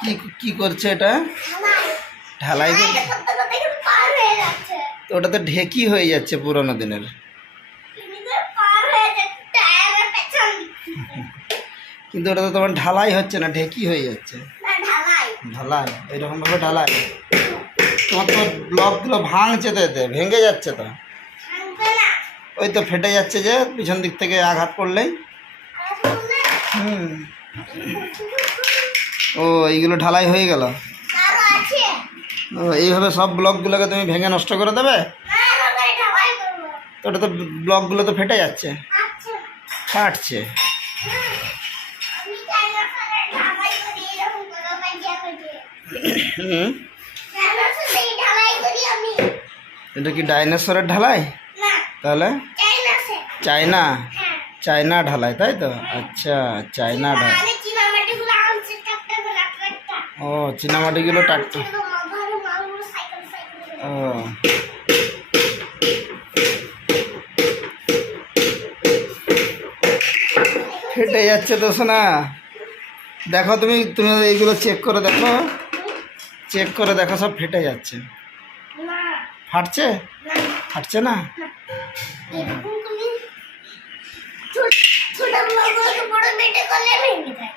কি কি করছে এটা? ঢালাই তো ওটা তো ঢেকি হয়ে যাচ্ছে পুরোনো দিনের। কিন্তু ওটা তো তোমার ঢালাই হচ্ছে না, ঢেকি হয়ে যাচ্ছে। ঢালাই ঢালাই এরকম ভাবে ঢালাই। তোমার তো ব্লকগুলো ভাঙছে তো এতে, ভেঙে যাচ্ছে তো। ওই তো ফেটে যাচ্ছে যে, পিছন দিক থেকে আঘাত শুনলে হুম ও এইগুলো ঢালাই হয়ে গেল। ও এইভাবে সব ব্লকগুলোকে তুমি ভেঙে নষ্ট করে দেবে? তো ওটা তো ব্লকগুলো তো ফেটে যাচ্ছে। ফাটছে। এটা কি ডাইনোসরের ঢালাই? তাহলে? চাইনা। চায়না চায়না ঢালাই তাই তো? আচ্ছা চায়না ঢালাই। ও চীনামাটিগুলো সাইকেল ও। ফেটে যাচ্ছে তো শোনা দেখো তুমি তুমি এইগুলো চেক করে দেখো। চেক করে দেখো সব ফেটে যাচ্ছে। ফাটছে? ফাটছে না? लेने में भी था